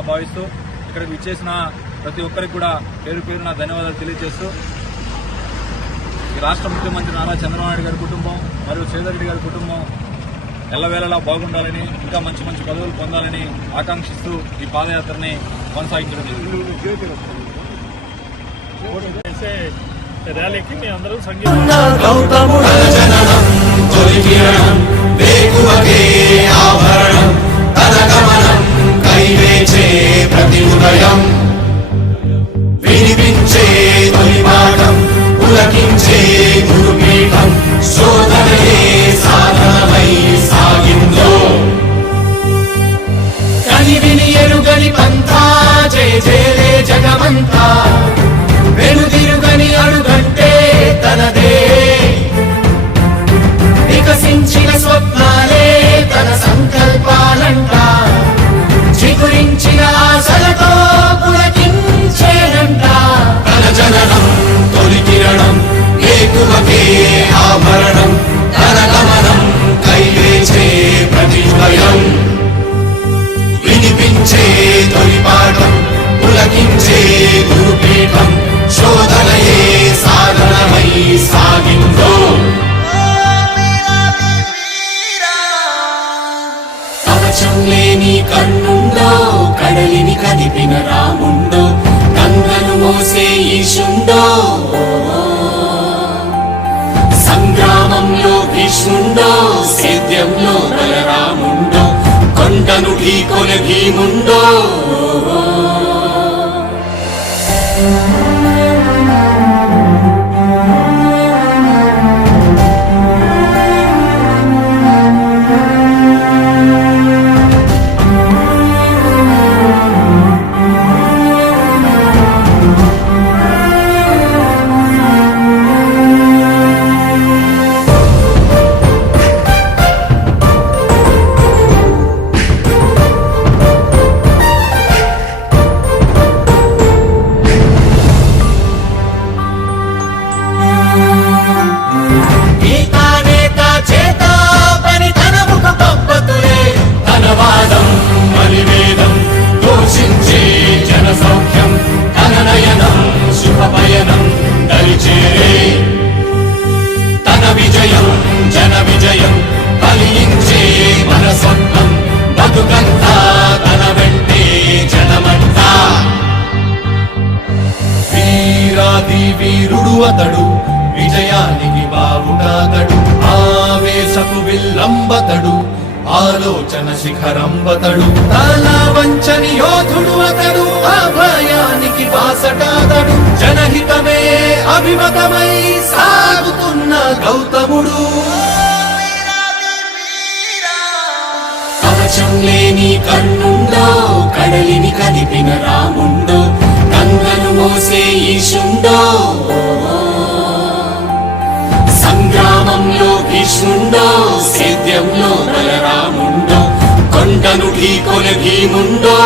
సందర్భంగా భావిస్తూ ఇక్కడికి విచ్చేసిన ప్రతి ఒక్కరికి కూడా పేరు పేరున ధన్యవాదాలు తెలియజేస్తూ ఈ రాష్ట్ర ముఖ్యమంత్రి నారా చంద్రబాబు నాయుడు గారి కుటుంబం మరియు శ్రీధర్ రెడ్డి గారి కుటుంబం ఎల్లవేళలా బాగుండాలని ఇంకా మంచి మంచి పదవులు పొందాలని ఆకాంక్షిస్తూ ఈ పాదయాత్రని కొనసాగించడం జరిగింది. ర్యాలీకి మీ అందరూ వినిపించే తొలి పాఠం పులకించే గురుపీఠం శోధనయే సాధనమై సాగిందో కని విని ఎరుగని పంథా జయ జయలే జగమంతా వెనుదిరుగని అడుగంటే తనదే వికసించిన స్వప్నాలే తన సంకల్పాలంట చిగురించిన ఆశలతో పులకించేనంట తన జననం తొలి కిరణం వేకువకే ఆభరణం తన గమనం కైవేచే ప్రతిభయం వినిపించే తొలి పాఠం పులకించే గురుపీఠం శోధనయే సాధనమై సాగిందో కవచం లేని కన్నుండో కడలిని కదిపిన రాముండో గంగను మోసే ఈశుండో సంగ్రామంలో భీష్ముండో సేద్యంలో బలరాముండో కొండను ఢీకొన భీముండో వీరుడు అతడు విజయానికి బావుటాతడు ఆవేశపు విల్లంబతడు ఆలోచన శిఖరంబతడు తల వంచని యోధుడు అతడు అభయానికి బాసటాతడు జనహితమే అభిమతమై సాగుతున్న గౌతముడు కవచం లేని కన్నుండో కడలిని కదిపిన రాముండో గంగను మోసే ఈశుండో సంగ్రామంలో భీష్ముండో సేద్యంలో బలరాముండో కొండను ఢీకొన భీముండో